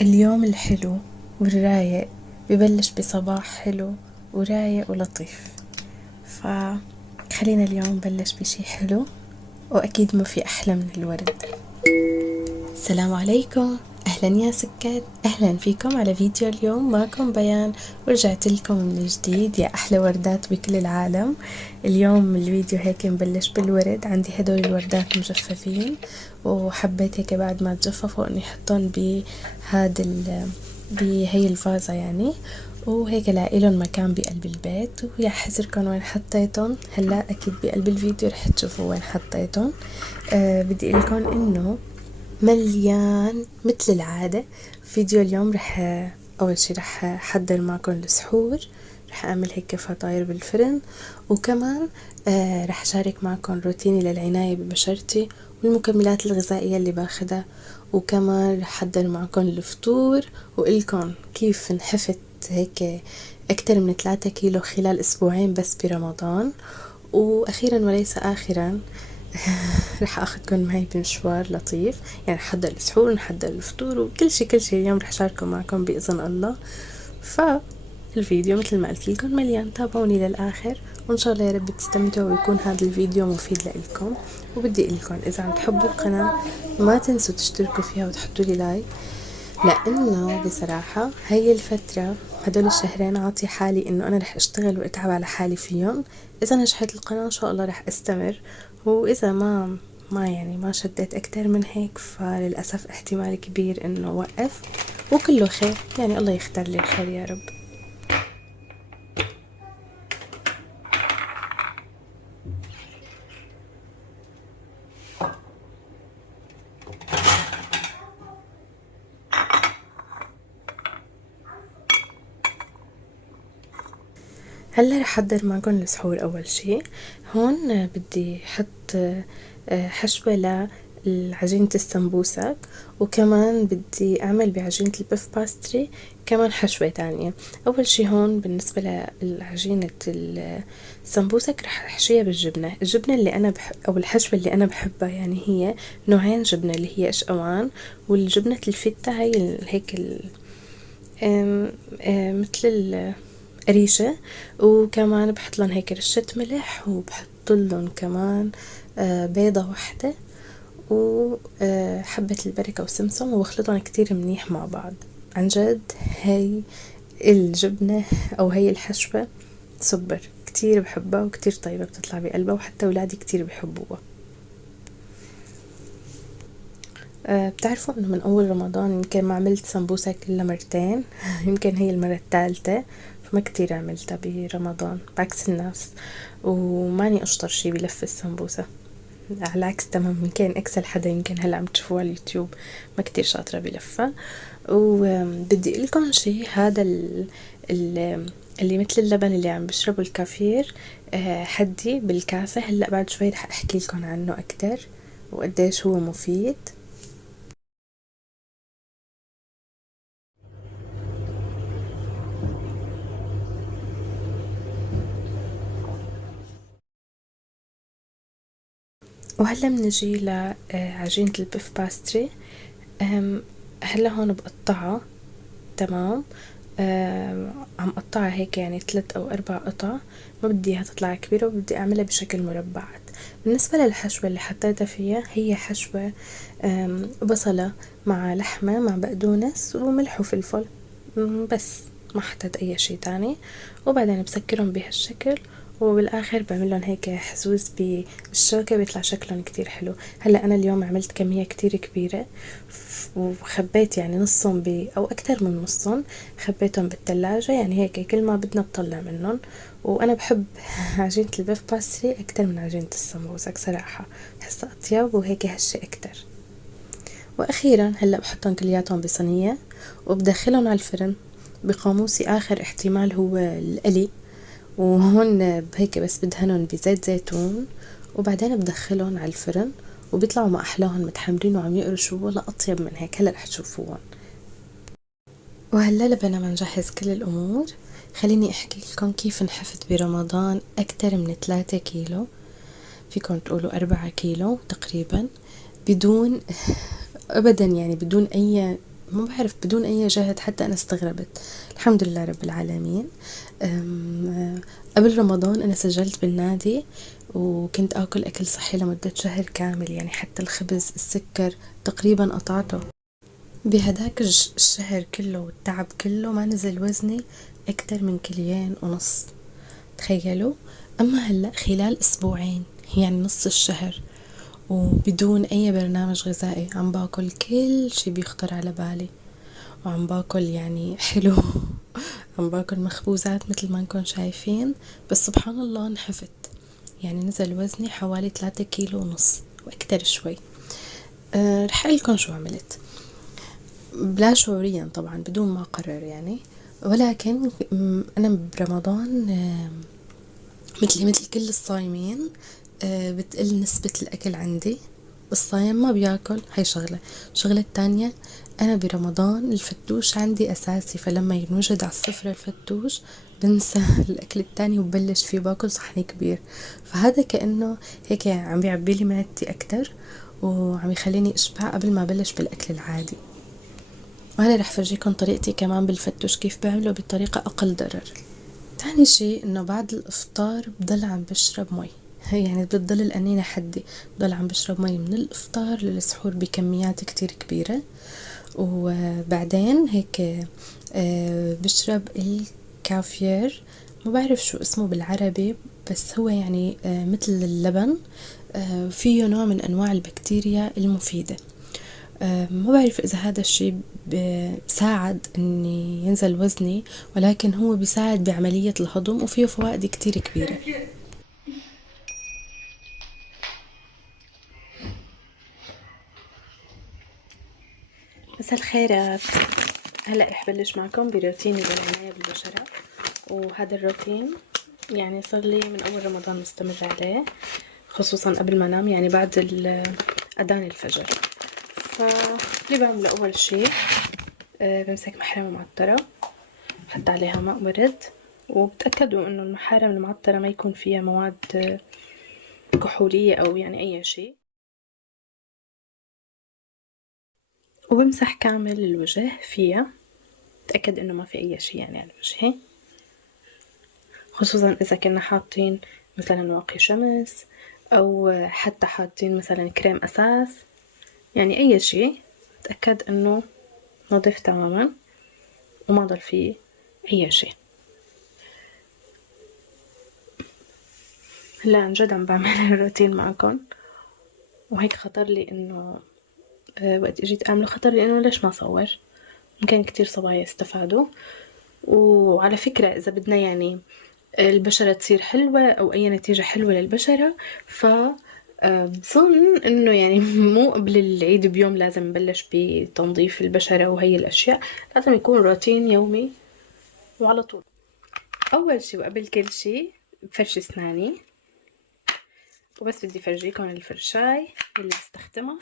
اليوم الحلو والرايق ببلش بصباح حلو ورايق ولطيف. فخلينا اليوم نبلش بشي حلو، وأكيد ما في أحلى من الورد. السلام عليكم، أهلا يا سكات، أهلا فيكم على فيديو اليوم. معكم بيان ورجعت لكم من جديد يا أحلى وردات بكل العالم. اليوم الفيديو هيك نبلش بالورد. عندي هدول الوردات مجففين، وحبيت هيك بعد ما تجففوا اني احطهم بهي الفازة يعني، وهيك لاقيلن مكان بقلب البيت. ويا حذركن وين حطيتهم، هلا اكيد بقلب الفيديو رح تشوفوا وين حطيتهم. بدي اقولكن انه مليان مثل العادة. فيديو اليوم أول شي رح أحضر معكم السحور، رح أعمل هيك فطاير بالفرن، وكمان رح أشارك معكم روتيني للعناية ببشرتي والمكملات الغذائية اللي باخدها، وكمان رح أحضر معكم الفطور وإلكم كيف نحفت هيك أكتر من 3 كيلو خلال أسبوعين بس برمضان. وأخيرا وليس آخرا رح اخذكم معي بمشوار لطيف، يعني نحضر السحور ونحضر الفطور وكل شي اليوم رح شاركه معكم بإذن الله. فالفيديو مثل ما قلت لكم مليان، تابعوني للآخر وإن شاء الله يا رب تستمتعوا ويكون هذا الفيديو مفيد لإلكم. وبدي أقولكم إذا عم تحبوا القناة ما تنسوا تشتركوا فيها وتحطوا لي لايك، لأنه بصراحة هاي الفترة هدول الشهرين عاطي حالي إنه أنا رح أشتغل وأتعب على حالي فيهم. إذا نجحت القناة إن شاء الله رح أستمر، وإذا ما شديت أكتر من هيك فللأسف احتمال كبير إنه وقف، وكله خير يعني، الله يختار لي الخير يا رب. هلا رح أحضر معكم السحور. أول شي هون بدي حط حشوة لعجينة السمبوسك، وكمان بدي أعمل بعجينة البيف باستري كمان حشوة تانية. أول شي هون بالنسبة لعجينة السمبوسك رح أحشيها بالجبنة. الجبنة اللي أنا أو الحشوة اللي أنا بحبها يعني هي نوعين جبنة، اللي هي أشقوان والجبنة الفيتا، هاي هيك مثل قريشة، وكمان بحط لهم هيك رشة ملح، وبحط لهم كمان بيضة واحدة وحبة البركة وسمسم، وبخلطهم كتير منيح مع بعض. عن جد هاي الجبنة أو هاي الحشوة سوبر، كتير بحبها وكتير طيبة بتطلع بقلبها، وحتى أولادي كتير بحبوها. بتعرفوا انه من اول رمضان يمكن ما عملت سمبوسة الا مرتين يمكن هي المرة الثالثة، فما كتير عملتها برمضان بعكس الناس، وماني اشطر شي بلف السمبوسة، على العكس تمام. يمكن اكسل حدا يمكن هلا عم تشوفوه على اليوتيوب ما كتير شاطرة بلفها. وبدي اقولكم شي، هذا اللي مثل اللبن اللي عم بشربه الكافير حدي بالكاسة. هلا بعد شوي رح احكي لكم عنه اكتر وقديش هو مفيد. وهلا بنجي لعجينة البيف باستري. هلا هون بقطعها تمام. عم قطعها هيك يعني 3 أو 4 قطع، ما بدي اياها تطلع كبيرة وبدي اعملها بشكل مربعات. بالنسبة للحشوة اللي حطيتها فيها هي حشوة بصلة مع لحمة مع بقدونس وملح وفلفل بس، ما حطيت اي شي تاني. وبعدين بسكرهم بهالشكل، وبالاخر بعملهم هيك حزوز بالشوكة بيطلع شكلهم كتير حلو. هلا انا اليوم عملت كمية كتير كبيرة وخبيت يعني نصهم او اكتر من نصهم خبيتهم بالثلاجة، يعني هيك كل ما بدنا بطلع منهم. وانا بحب عجينة البيف باستري اكتر من عجينة السمبوسك صراحة، بحسها اطيب وهيك هشة اكتر. واخيرا هلا بحطهم كلياتهم بصينية وبدخلهم على الفرن. بقاموسي اخر احتمال هو القلي، وهون هيك بس بدهنهم بزيت زيتون، وبعدين بدخلهم على الفرن وبيطلعوا ما احلاهم متحمرين وعم يقرشوا، ولا اطيب من هيك هلا رح تشوفوهم. وهلا لبنا ما نجهز كل الامور، خليني احكي لكم كيف نحفت برمضان اكتر من 3 كيلو، فيكم تقولوا 4 كيلو تقريبا، بدون ابدا يعني بدون اي ما بعرف بدون أي جهد، حتى أنا استغربت. الحمد لله رب العالمين. قبل رمضان أنا سجلت بالنادي وكنت أكل أكل صحي لمدة شهر كامل، يعني حتى الخبز السكر تقريبا قطعته. بهداك الشهر كله والتعب كله ما نزل وزني أكتر من 2.5 كيلو. تخيلوا. أما هلأ خلال أسبوعين، يعني نص الشهر، وبدون أي برنامج غذائي عم باكل كل شي بيخطر على بالي، وعم باكل يعني حلو عم باكل مخبوزات مثل ما انكم شايفين. بس سبحان الله انحفت، يعني نزل وزني حوالي 3.5 كيلو وأكتر شوي. رح أقلكن شو عملت، لا شعوريا طبعا بدون ما أقرر يعني. ولكن أنا برمضان مثل كل الصايمين بتقل نسبة الأكل عندي. الصايم ما بياكل، هاي شغلة التانية، أنا برمضان الفتوش عندي أساسي، فلما ينوجد على السفرة الفتوش بنسى الأكل التاني وبلش فيه باكل صحن كبير. فهذا كأنه هيك عم بيعبيلي معدتي أكتر، وعم يخليني أشبع قبل ما بلش بالأكل العادي. وهلا رح فرجيكم طريقتي كمان بالفتوش كيف بعمله بطريقة أقل ضرر. تاني شي انه بعد الافطار بضل عم بشرب مي، يعني بتضل القنينة حدي، بضل عم بشرب مي من الافطار للسحور بكميات كتير كبيرة. وبعدين هيك بشرب الكافير، ما بعرف شو اسمه بالعربي، بس هو يعني مثل اللبن، فيه نوع من انواع البكتيريا المفيدة. ما بعرف إذا هذا الشي بساعد إني ينزل وزني، ولكن هو بيساعد بعملية الهضم وفيه فوائد كتير كبيرة. مساء الخيرات. هلا رح بلش معكم بروتيني للعناية بالبشرة، وهذا الروتين يعني صار لي من أول رمضان مستمر عليه، خصوصا قبل ما أنام، يعني بعد أذان الفجر. فاللي بعمله أول شي بمسك محرمة معطرة، بحط عليها ماء برد، وبتأكدوا انه المحارم المعطرة ما يكون فيها مواد كحولية او يعني اي شيء. وبمسح كامل الوجه فيها، بتأكد انه ما في اي شيء يعني على وجهي، خصوصا اذا كنا حاطين مثلا واقي شمس، او حتى حاطين مثلا كريم اساس، يعني اي شيء بتأكد انه نظيف تماما وما ضل فيه اي شيء. هلا عن جد عم بعمل الروتين معكم، وهيك خطر لي انه وقت اجيت اعمله خطر لي انه ليش ما صور، ممكن كتير صبايا استفادوا. وعلى فكرة اذا بدنا يعني البشرة تصير حلوة او اي نتيجة حلوة للبشرة، ف بظن انه يعني مو قبل العيد بيوم لازم نبلش بتنظيف البشرة وهي الاشياء، لازم يكون روتين يومي وعلى طول. اول شي وقبل كل شي بفرش اسناني، وبس بدي فرجيكم الفرشاي اللي بستخدمها.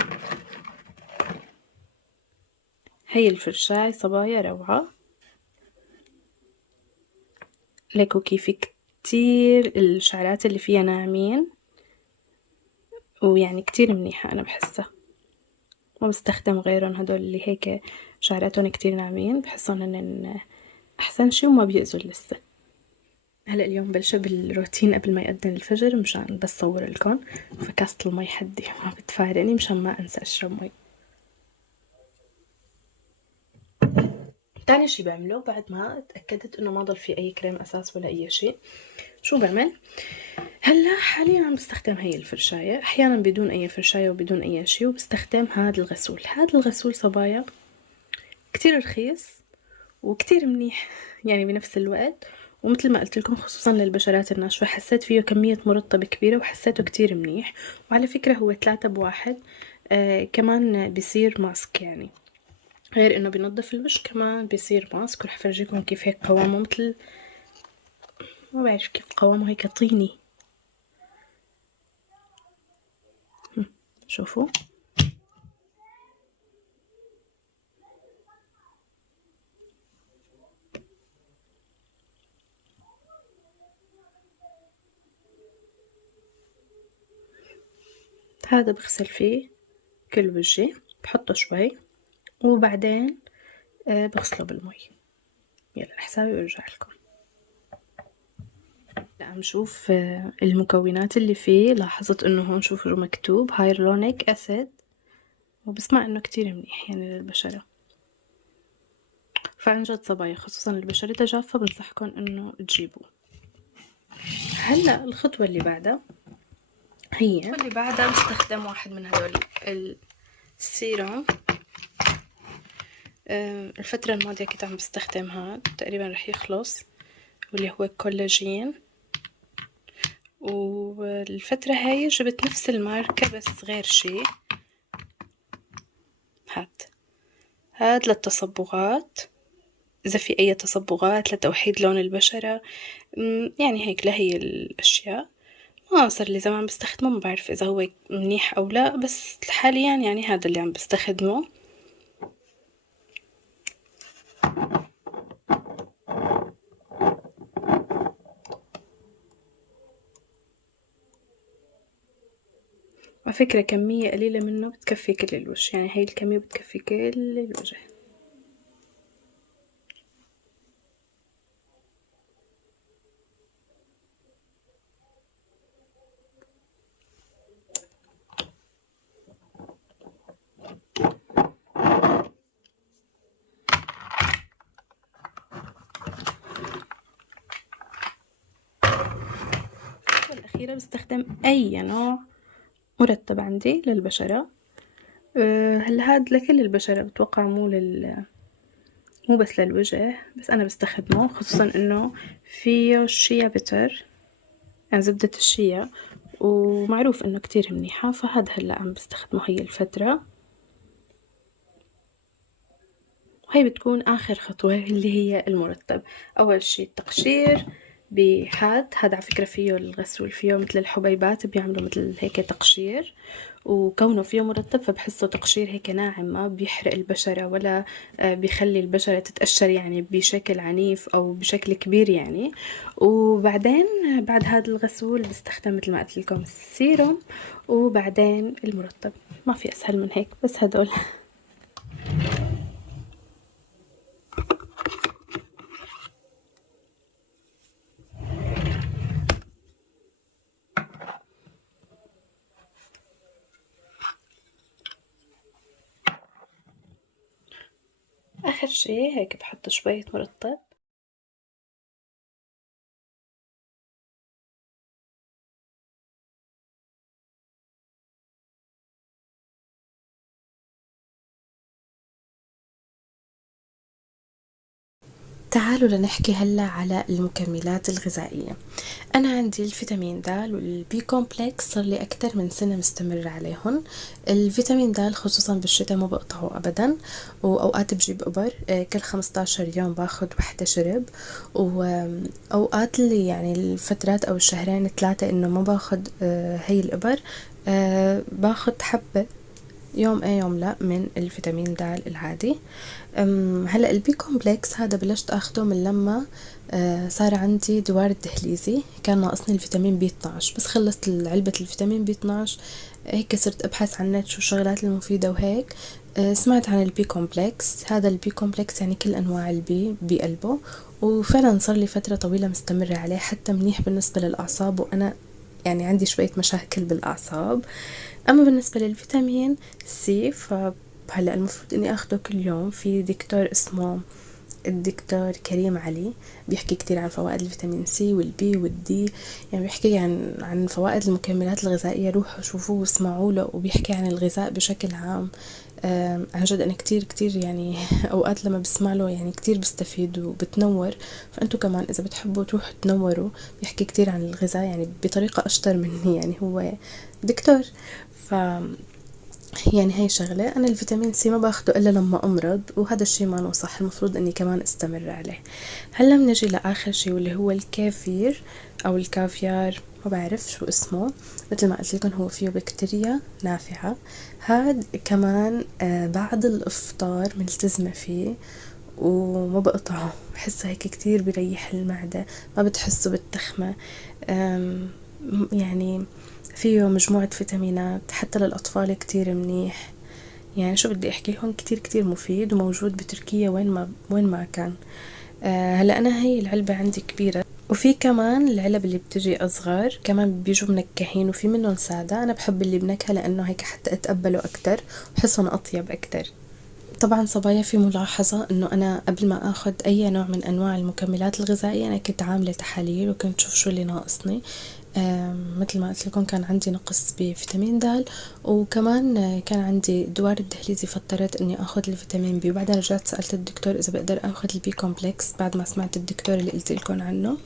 هي الفرشاي صبايا روعة، ليكوا كيف كتير الشعرات اللي فيها ناعمين، ويعني كتير منيحة أنا بحسها. ما بستخدم غيرهم هدول اللي هيك شعراتهم كتير ناعمين، بحسهم هن أحسن شي وما بيأذوا لسه. هلأ اليوم بلشة بالروتين قبل ما يأذن الفجر مشان بس صور لكم، فكاسة المي حدي ما بتفارقني مشان ما أنسى أشرب مي. تاني شي بعمله بعد ما اتأكدت انه ما ضل في اي كريم اساس ولا اي شي، شو بعمل؟ هلا حاليا عم بستخدم هي الفرشاية، احيانا بدون اي فرشاية وبدون اي شي، وبستخدم هذا الغسول. هذا الغسول صبايا كتير رخيص وكتير منيح يعني بنفس الوقت، ومثل ما قلت لكم خصوصا للبشرات الناشفة حسيت فيه كمية مرطب كبيرة وحسيته كتير منيح. وعلى فكرة هو 3 بواحد، كمان بيصير ماسك، يعني غير انه بينظف الوجه كمان بيصير ماسك. ورح فرجيكم كيف هيك قوامه مثل، ما بعرف كيف قوامه، هيك طيني. شوفوا هذا بغسل فيه كل وجهي، بحطه شوي، وبعدين بغسله بالمي. يلا رح ساوي وارجع لكم. عم شوف المكونات اللي فيه. لاحظت انه هون شوفوا مكتوب هايرلونيك اسيد، وبسمع انه كتير منيح يعني للبشرة. فعن جد صبايا خصوصا اللي بشرتها جافة بنصحكم انه تجيبوه. هلا الخطوة اللي بعدها بستخدم واحد من هدول السيروم. الفترة الماضية كنت عم بستخدمها، تقريبا رح يخلص، واللي هو كولاجين. والفترة هاي جبت نفس الماركة بس غير شي. هاد للتصبغات، إذا في أي تصبغات لتوحيد لون البشرة، يعني هيك لهي الأشياء. ما صار لي زمان بستخدمه، ما بعرف إذا هو منيح أو لا، بس حاليا يعني هذا اللي عم بستخدمه. على فكرة كمية قليلة منه بتكفي كل الوجه، يعني هاي الكمية بتكفي كل الوجه. والأخيرة بستخدم أي نوع مرطب عندي للبشرة. هلا هاد لكل البشرة بتوقع، مو بس للوجه، بس أنا بستخدمه خصوصا إنه فيه شيا بتر، يعني زبدة الشيا، ومعروف إنه كتير منيحة. فهذا هلا عم بستخدمه هي الفترة. وهي بتكون آخر خطوة اللي هي المرطب. أول شي التقشير هذا على فكرة فيه الغسول، فيه مثل الحبيبات بيعملوا مثل هيك تقشير، وكونه فيه مرطب فبحسه تقشير هيك ناعم، ما بيحرق البشرة ولا بيخلي البشرة تتقشر يعني بشكل عنيف أو بشكل كبير يعني. وبعدين بعد هذا الغسول بستخدم مثل ما قلت لكم السيروم، وبعدين المرطب. ما في أسهل من هيك، بس هدول. آخر شي هيك بحط شوية مرطب. تعالوا لنحكي هلا على المكملات الغذائية. أنا عندي الفيتامين د والبي كومبلكس، صار لي أكتر من سنة مستمرة عليهم. الفيتامين د خصوصا بالشتاء ما بقطعه أبدا، وأوقات بجيب إبر كل 15 يوم باخد وحدة شرب، وأوقات اللي يعني الفترات أو الشهرين 3 إنه ما باخد هي الإبر، باخد حبة يوم يوم لا من الفيتامين د العادي. هلا البي كومبلكس هذا بلشت اخده من لما صار عندي دوار الدهليزي، كان ناقصني الفيتامين بي 12، بس خلصت علبة الفيتامين بي 12 هيك صرت ابحث عن النت شو الشغلات المفيدة وهيك. سمعت عن البي كومبلكس. هذا البي كومبلكس يعني كل انواع البي بقلبه، وفعلا صار لي فترة طويلة مستمرة عليه، حتى منيح بالنسبة للأعصاب، وأنا يعني عندي شوية مشاكل بالأعصاب. أما بالنسبة للفيتامين سي فهلأ المفروض إني أخده كل يوم. في دكتور اسمه الدكتور كريم علي بيحكي كتير عن فوائد الفيتامين سي والبي والدي، يعني بيحكي عن فوائد المكملات الغذائية. روحوا شوفوه واسمعوا له، وبيحكي عن الغذاء بشكل عام. عن جد أنا كتير كتير يعني أوقات لما بسمع له يعني كتير بستفيد وبتنور. فأنتوا كمان إذا بتحبوا تروحوا تنوروا. بيحكي كتير عن الغذاء يعني بطريقة أشطر مني، يعني هو دكتور. ف يعني هاي شغلة. أنا الفيتامين سي ما باخده إلا لما أمرض، وهذا الشي ما صح، المفروض إني كمان استمر عليه. هلا بنجي لآخر شي واللي هو الكافير أو الكافيار، ما بعرف شو اسمه. مثل ما قلت لكم هو فيه بكتيريا نافعة. هاد كمان بعد الإفطار ملتزمة فيه وما بقطعه، بحسه هيك كتير بيريح المعدة، ما بتحسه بالتخمة. يعني فيه مجموعة فيتامينات حتى للأطفال كتير منيح. يعني شو بدي احكي لكم، كتير كتير مفيد وموجود بتركيا وين ما كان. هلا انا هي العلبة عندي كبيرة، وفي كمان العلب اللي بتجي اصغر كمان بيجوا منكهين، وفي منهم سادة. انا بحب اللي بنكهة لانه هيك حتى اتقبله اكتر وحسهم اطيب اكتر. طبعا صبايا، في ملاحظة انه انا قبل ما اخد اي نوع من انواع المكملات الغذائية انا كنت عاملة تحاليل وكنت شوف شو اللي ناقصني. مثل ما قلت لكم كان عندي نقص بفيتامين د، وكمان كان عندي دوار الدهليزي، فاضطريت اني اخذ الفيتامين بي، وبعدين رجعت سألت الدكتور اذا بقدر اخذ البي كومبلكس بعد ما سمعت الدكتور اللي قلت لكم عنه.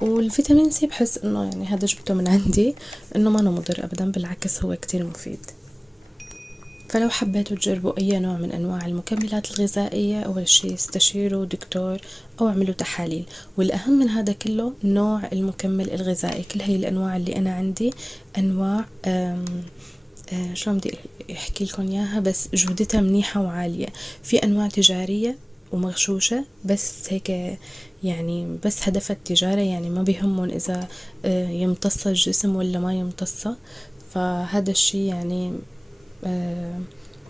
والفيتامين سي بحس انه يعني هذا جبته من عندي، انه ما مضر ابدا، بالعكس هو كتير مفيد. فلو حبيتوا تجربوا أي نوع من أنواع المكملات الغذائية، أول شي استشيروا دكتور أو اعملوا تحاليل. والأهم من هذا كله نوع المكمل الغذائي. كل هاي الأنواع اللي أنا عندي أنواع شلون بدي أحكي لكم إياها، بس جودتها منيحة وعالية. في أنواع تجارية ومغشوشة بس هيك، يعني بس هدفها التجارة، يعني ما بيهمهم إذا يمتص الجسم ولا ما يمتصه. فهذا الشي يعني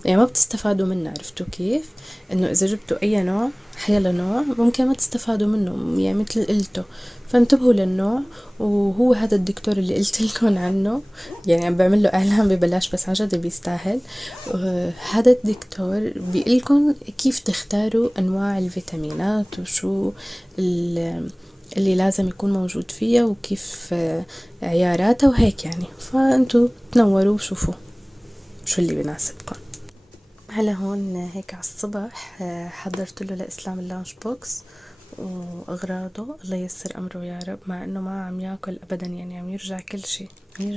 ما بتستفادوا منه. عرفتوا كيف؟ انه اذا جبتوا اي نوع، حيلا نوع، ممكن ما تستفادوا منه، يعني مثل قلته. فانتبهوا للنوع. وهو هذا الدكتور اللي قلت لكم عنه، يعني عم بعمل له اعلان ببلاش بس عن جد بيستاهل. هذا الدكتور بيقلكم كيف تختاروا انواع الفيتامينات وشو اللي لازم يكون موجود فيها وكيف عياراتها وهيك يعني. فانتوا تنوروا وشوفوا شو اللي بيناسبكم. هلا هون هيك على الصبح حضرت له لإسلام اللانش بوكس واغراضه، الله ييسر امره يا رب، مع انه ما عم ياكل ابدا، يعني عم يرجع كل شيء، عم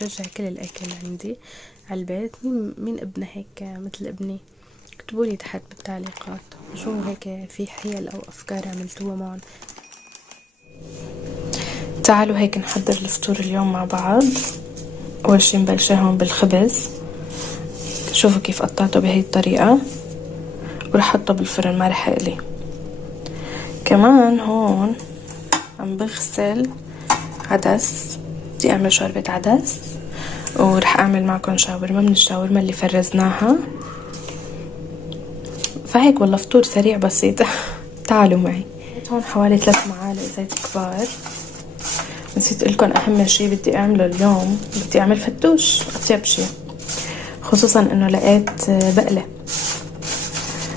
يرجع كل الاكل عندي على البيت. مين ابنه هيك مثل ابني؟ اكتبوا لي تحت بالتعليقات شو هيك في حيل او افكار عملتوها معهم. تعالوا هيك نحضر الفطور اليوم مع بعض. اول شي نبلش هون بالخبز، شوفوا كيف قطعته بهي الطريقة، ورح احطه بالفرن ما رح اقلي. كمان هون عم بغسل عدس، بدي اعمل شوربة عدس، ورح اعمل معكم شاورما من الشاورما اللي فرزناها. فهيك والله فطور سريع بسيط. تعالوا معي. هون حوالي 3 معالق زيت كبار. نسيت لكم اهم شي بدي اعمله اليوم، بدي اعمل فتوش اطيب شي، خصوصا انه لقيت بقلة.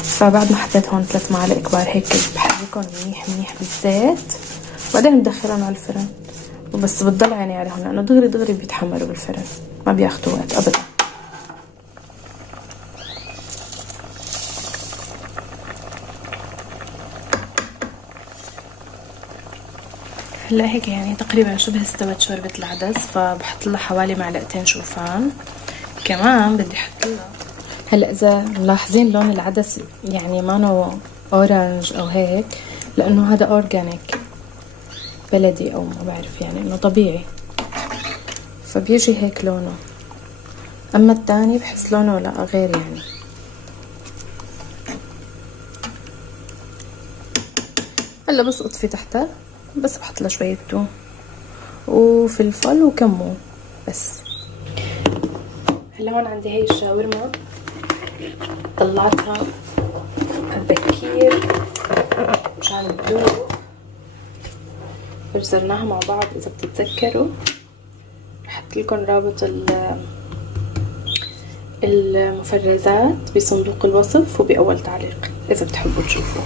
فبعد ما حطيت هون 3 معالق كبار هيك بحركهم منيح منيح بالزيت، وبعدين بدخلهم على الفرن. وبس بتضل عيني عليهم لانه دغري دغري بيتحمروا بالفرن، ما بياخدوا وقت ابدا. هلا هيك يعني تقريبا شبه استوت شوربة العدس، فبحط لها حوالي 2 معلقة شوفان. كمان بدي احط لها، هلا اذا ملاحظين لون العدس يعني مانو اورانج او هيك، لانه هذا اورجانيك بلدي او ما بعرف، يعني انه طبيعي فبيجي هيك لونه. اما التاني بحس لونه لا غير يعني. هلا بس اطفي تحتها، بس بحط لها شوية توم وفلفل وكمون بس. هلا هون عندي هي الشاورما، طلعتها بكير مشان تذوب، فرزرناها مع بعض اذا بتتذكروا. رحت لكم رابط المفرزات بصندوق الوصف وبأول تعليق اذا بتحبوا تشوفوه.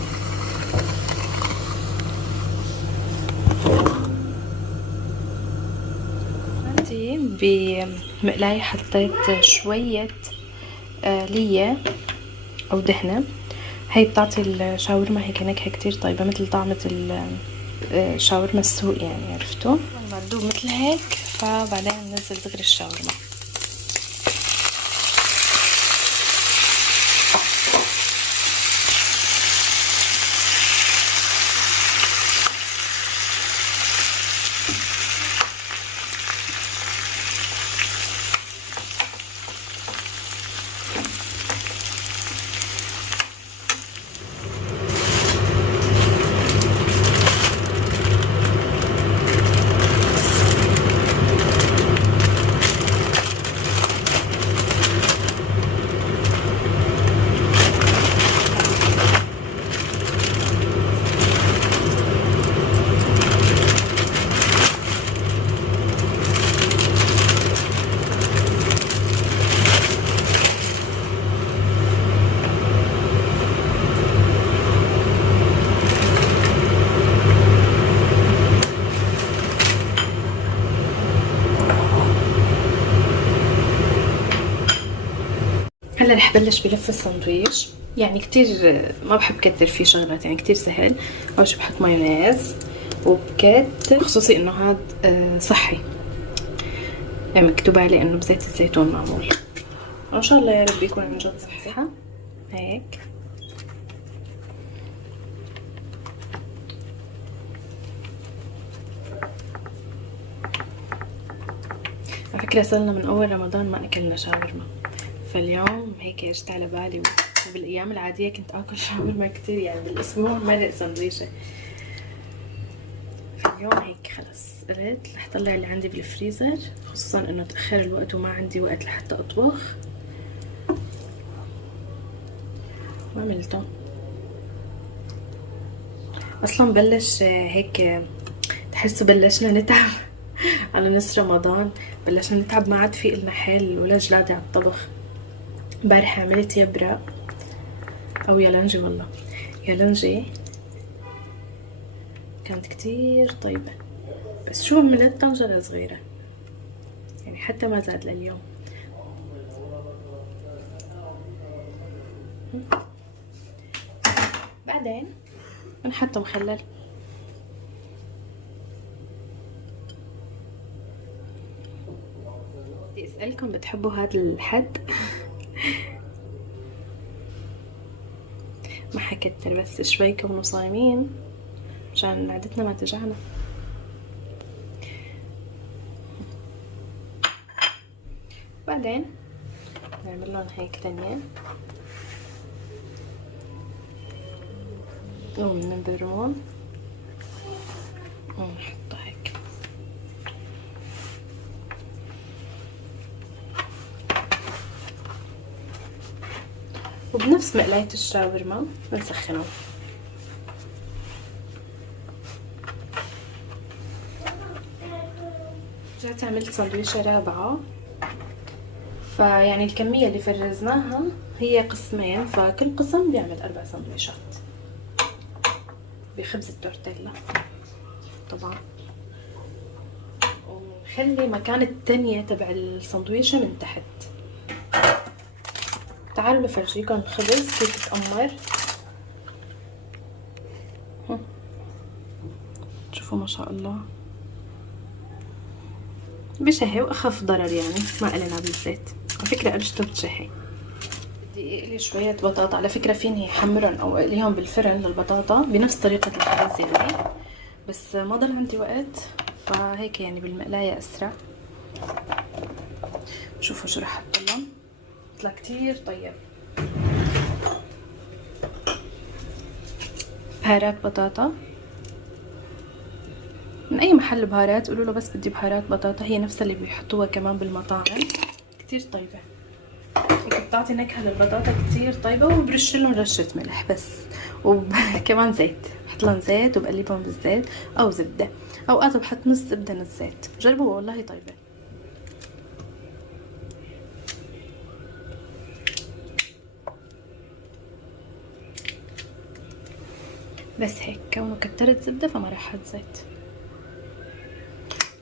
عندي بمقلاية حطيت شوية ليا او دهنة، هي بتعطي الشاورما هيك نكهة كتير طيبة، مثل طعمة الشاورما السوق يعني، عرفتوا؟ لما تذوب مثل هيك فبعدين ننزل دغري الشاورما. هلا رح بلش بلف الساندويش. يعني كتير ما بحب كتر فيه شغلات، يعني كتير سهل. اول شي بحط مايونيز وبكتر، خصوصي انه هاد صحي، يعني مكتوب عليه انه بزيت الزيتون معمول. ان شاء الله يا رب يكون عن جد صحي. هيك على فكرة صرنا من اول رمضان ما اكلنا شاورما، فاليوم هيك اجت على بالي. وبالايام العادية كنت اكل شاورما كتير، يعني بالاسبوع مرق سندويشة. فاليوم هيك خلص قلت رح طلع اللي عندي بالفريزر، خصوصا انه تأخر الوقت وما عندي وقت لحتى اطبخ، وعملته. اصلا بلش هيك تحسوا بلشنا نتعب على نص رمضان، بلشنا نتعب، ما عاد في إلنا حيل ولا جلادة على الطبخ. امبارح عملت يبرق او يالنجي، والله يالنجي كانت كتير طيبة، بس شو عملت طنجرة صغيرة، يعني حتى ما زاد لليوم. بعدين بنحطه مخلل. بدي اسألكم، بتحبوا هذا الحد؟ ما حكتر، بس شوي كونوا صايمين عشان معدتنا ما تجعنا. بعدين نعمل لهم هيك تانية ومن برمون ونحطه هيك. وبنفس مقلاية الشاورما بنسخنه. رجعت عملت سندويشة رابعة، فيعني الكمية اللي فرزناها هي قسمين، فكل قسم بيعمل 4 سندويشات بخبز التورتيلا طبعا. وخلي مكان التانية تبع السندويشة من تحت. تعالوا بفرجيكم الخبز كيف تأمر. شوفوا ما شاء الله، بشهي واخف ضرر، يعني ما قلنا بالزيت. على فكرة قرشته بتشهي. بدي اقلي شوية بطاطا، على فكرة فيني حمرهم او اقليهم بالفرن للبطاطا بنفس طريقة الخبز يعني، بس ما ضل عندي وقت، فهيك يعني بالمقلاية اسرع. شوفوا شو رح احط لهم، طلع كتير طيب. بهارات بطاطا من اي محل بهارات، قولوا له بس بدي بهارات بطاطا، هي نفسها اللي بيحطوها كمان بالمطاعم، كتير طيبة. هيك بتعطي نكهة للبطاطا كتير طيبة. وبرش لهم رشة ملح بس، وكمان زيت، بحط لهم زيت وبقلبهم بالزيت او زبدة، اوقات بحط نص زبدة نص زيت، جربوا والله طيبة. بس هيك كونه كترت زبدة فما رح احط زيت.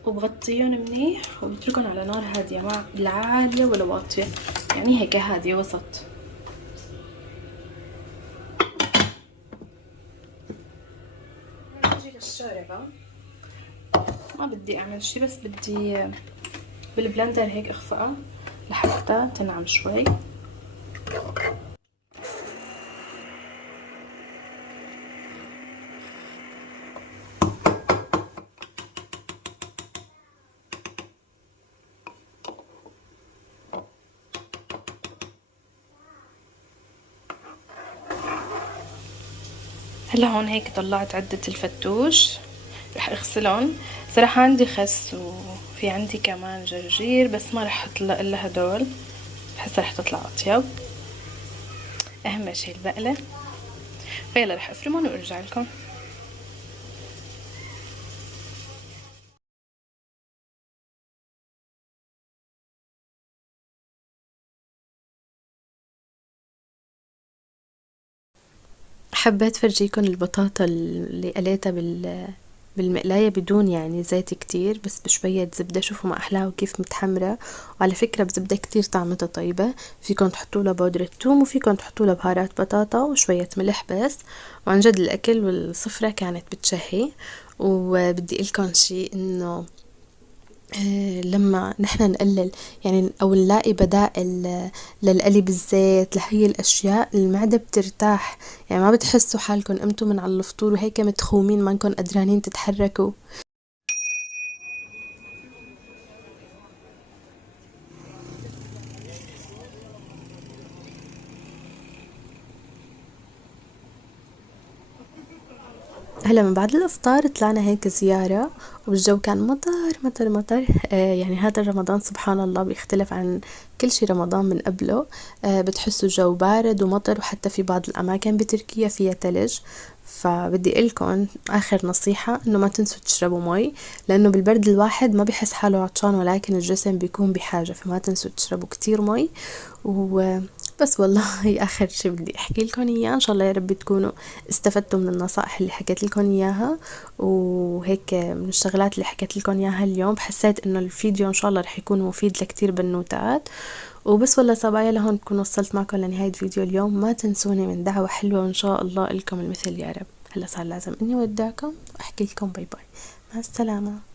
وبغطيهم منيح وبتركهم على نار هادية، ما لا عالية ولا واطية، يعني هيك هادية وسط. نجي للشوربة. ما بدي اعمل شي، بس بدي بالبلندر هيك اخفقها لحتى تنعم شوي. هلا هون هيك طلعت عدة الفتوش، رح اغسلهم. صراحة عندي خس وفي عندي كمان جرجير، بس ما رح احط الا هدول، بحسها رح تطلع اطيب. اهم شي البقلة. فيلا رح افرمهم وارجع لكم. حبيت فرجيكم البطاطا اللي قليتها بالمقلاية بدون يعني زيت كتير، بس بشوية زبدة. شوفوا ما أحلاها وكيف متحمرة، وعلى فكرة بزبدة كتير طعمتها طيبة. فيكن تحطوا لها بودرة ثوم، وفيكن تحطوا لها بهارات بطاطا وشوية ملح بس. وعن جد الأكل والصفرة كانت بتشهي. وبدي لكم شي إنه لما نحن نقلل يعني أو نلاقي بدائل للقلي بالزيت لهي الأشياء، المعدة بترتاح. يعني ما بتحسوا حالكم قمتوا من على الفطور وهيك متخومين ما انكم قدرانين تتحركوا. هلا من بعد الافطار طلعنا هيك زيارة، والجو كان مطر مطر مطر. يعني هذا رمضان سبحان الله بيختلف عن كل شي رمضان من قبله. بتحسوا الجو بارد ومطر، وحتى في بعض الاماكن بتركيا فيها تلج. فبدي لكم اخر نصيحة انه ما تنسوا تشربوا مي، لانه بالبرد الواحد ما بيحس حاله عطشان ولكن الجسم بيكون بحاجة. فما تنسوا تشربوا كتير مي. وبس والله هي اخر شي بدي احكي لكم اياه. ان شاء الله يا رب تكونوا استفدتوا من النصائح اللي حكيت لكم اياها، وهيك من الشغلات اللي حكيت لكم اياها اليوم. حسيت انه الفيديو ان شاء الله رح يكون مفيد لكتير بنوتات. وبس والله صبايا لهون بكون وصلت معكم لنهاية فيديو اليوم. ما تنسوني من دعوة حلوة، وان شاء الله لكم المثل يا رب. هلا صار لازم اني ودعكم واحكي لكم باي باي، مع السلامة.